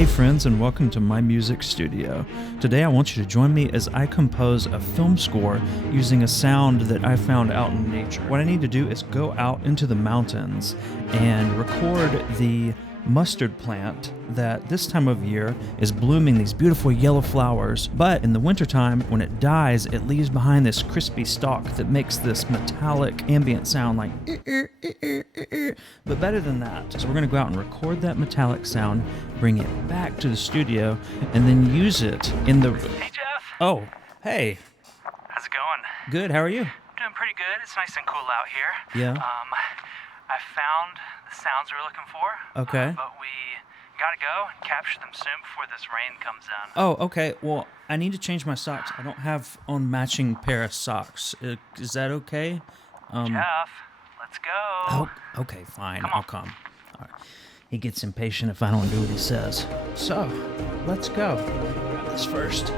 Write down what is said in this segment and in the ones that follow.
Hey friends, and welcome to my music studio. Today I want you to join me as I compose a film score using a sound that I found out in nature. What I need to do is go out into the mountains and record the mustard plant that this time of year is blooming these beautiful yellow flowers, but in the wintertime, when it dies, it leaves behind this crispy stalk that makes this metallic ambient sound like but better than that. So we're going to go out and record that metallic sound, bring it back to the studio, and then use it in the... Hey, Jeff. Oh, hey. How's it going? Good, how are you? I'm doing pretty good. It's nice and cool out here. Yeah. I found the sounds we're looking for. Okay. But we gotta go and capture them soon before this rain comes in. Oh, okay. Well, I need to change my socks. I don't have on matching pair of socks. Is that okay? Jeff, let's go. Oh, okay, fine. Come on. I'll come. All right. He gets impatient if I don't do what he says. So, let's go. Grab this first.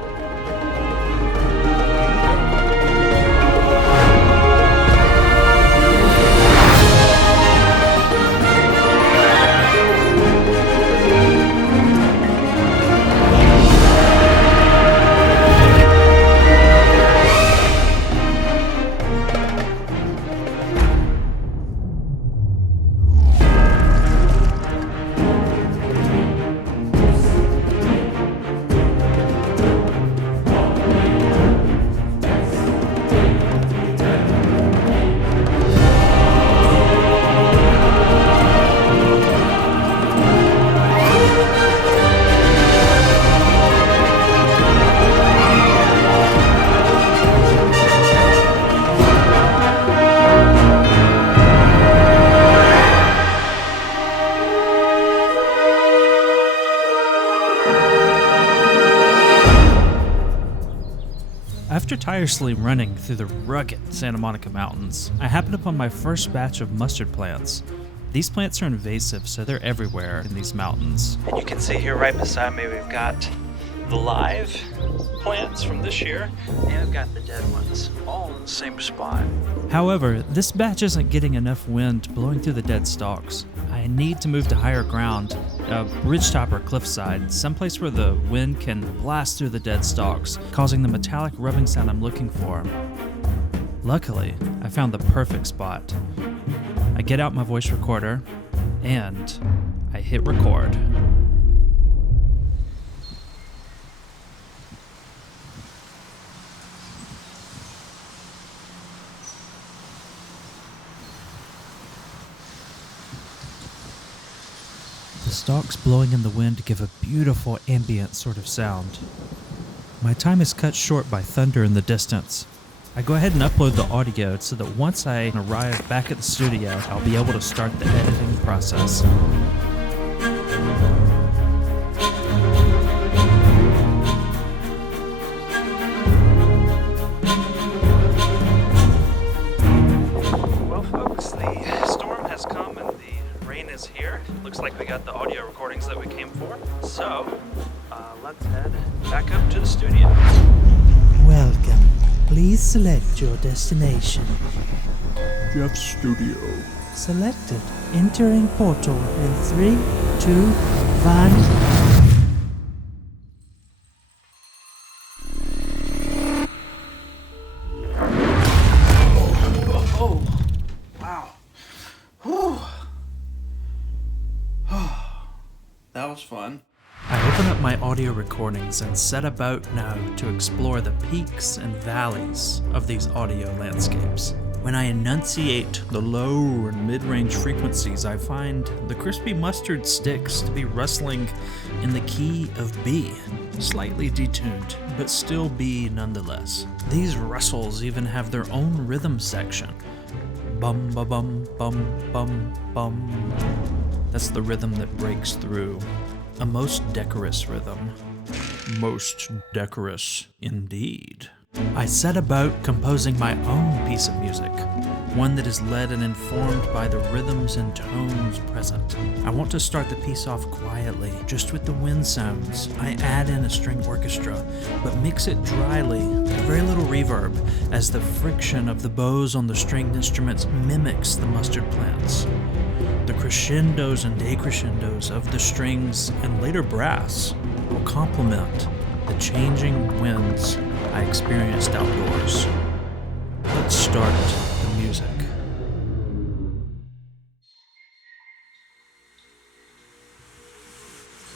After tirelessly running through the rugged Santa Monica Mountains, I happened upon my first batch of mustard plants. These plants are invasive, so they're everywhere in these mountains. And you can see here right beside me, we've got the live plants from this year, and we've got the dead ones, all in the same spot. However, this batch isn't getting enough wind blowing through the dead stalks. I need to move to higher ground, a ridgetop or cliffside, someplace where the wind can blast through the dead stalks, causing the metallic rubbing sound I'm looking for. Luckily, I found the perfect spot. I get out my voice recorder, and I hit record. The stalks blowing in the wind give a beautiful ambient sort of sound. My time is cut short by thunder in the distance. I go ahead and upload the audio so that once I arrive back at the studio, I'll be able to start the editing process. Well, folks, the storm has come and the rain is here. Looks like we got the audio recordings that we came for. So, let's head back up to the studio. Welcome. Please select your destination. Jeff's studio. Selected. Entering portal in 3, 2, 1. Oh, wow. Whew. That was fun. I open up my audio recordings and set about now to explore the peaks and valleys of these audio landscapes. When I enunciate the low and mid-range frequencies, I find the crispy mustard sticks to be rustling in the key of B, slightly detuned, but still B nonetheless. These rustles even have their own rhythm section. Bum ba bum bum bum bum. That's the rhythm that breaks through. A most decorous rhythm. Most decorous indeed. I set about composing my own piece of music, one that is led and informed by the rhythms and tones present. I want to start the piece off quietly, just with the wind sounds. I add in a string orchestra, but mix it dryly, with very little reverb, as the friction of the bows on the stringed instruments mimics the mustard plants. The crescendos and decrescendos of the strings and later brass will complement the changing winds I experienced outdoors. Let's start the music.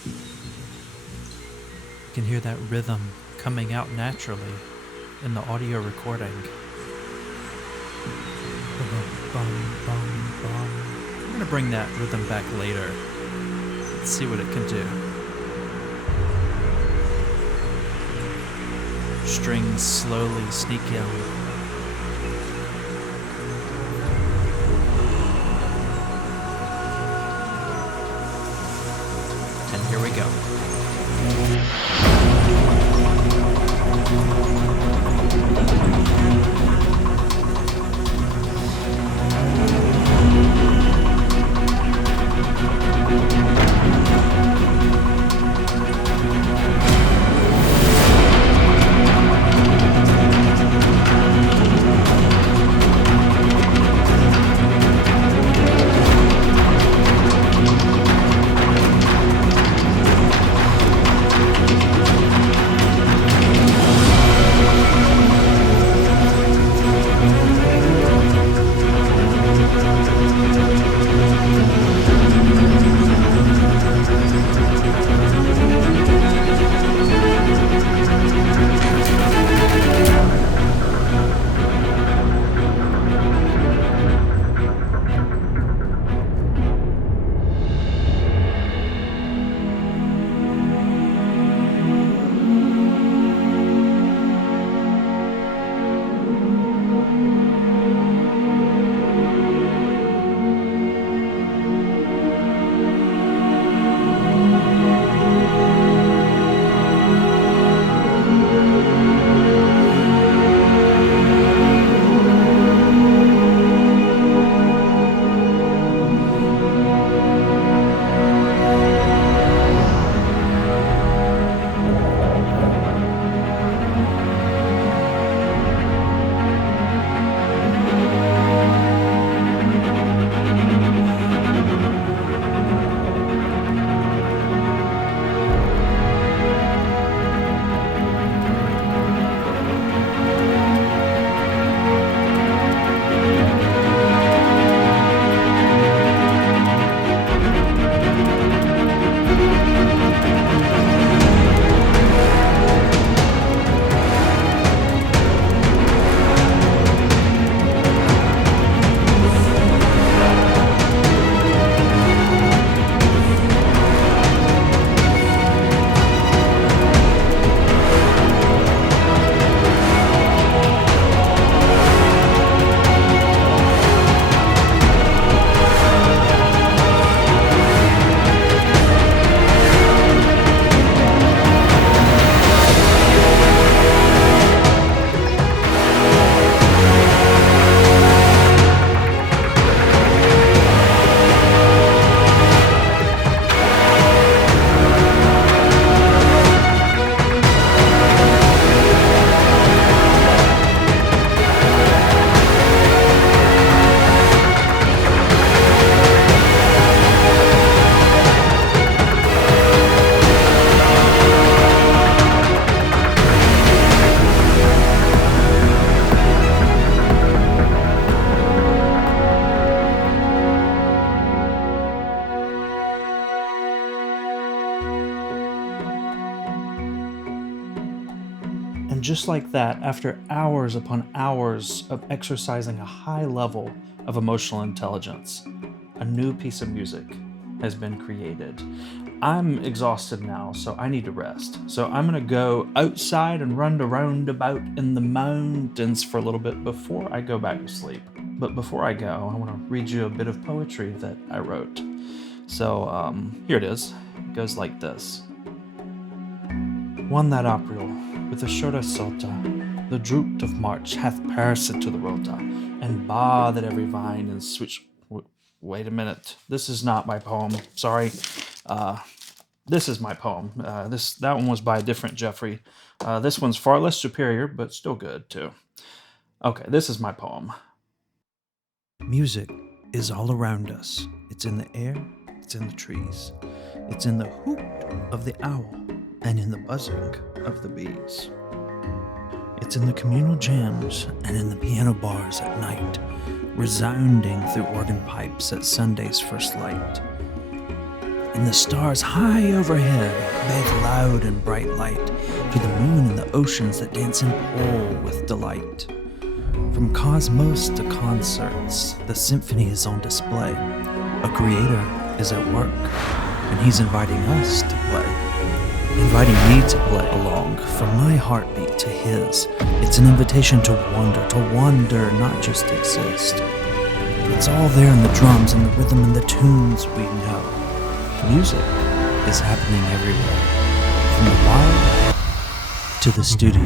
You can hear that rhythm coming out naturally in the audio recording. I'm going to bring that rhythm back later. Let's see what it can do. Strings slowly sneak in. And here we go. And just like that, after hours upon hours of exercising a high level of emotional intelligence, a new piece of music has been created. I'm exhausted now, so I need to rest. So I'm gonna go outside and run around about in the mountains for a little bit before I go back to sleep. But before I go, I want to read you a bit of poetry that I wrote. So here it is. It goes like this. Juan that April, with a shora sota, The drought of March hath passed to the rota, and bah that every vine and switch. Wait a minute. This is not my poem. Sorry. This is my poem. That one was by a different Jeffrey. This one's far less superior, but still good too. Okay, this is my poem. Music is all around us. It's in the air, it's in the trees. It's in the hoot of the owl and in the buzzing of the bees. It's in the communal jams and in the piano bars at night, resounding through organ pipes at Sunday's first light. In the stars high overhead, bathe loud and bright light, to the moon and the oceans that dance in pole with delight. From cosmos to concerts, the symphony is on display. A creator is at work, and he's inviting us to play. Inviting me to play along, from my heartbeat to his. It's an invitation to wonder, not just exist. It's all there in the drums and the rhythm and the tunes we know. Music is happening everywhere, from the wild to the studio.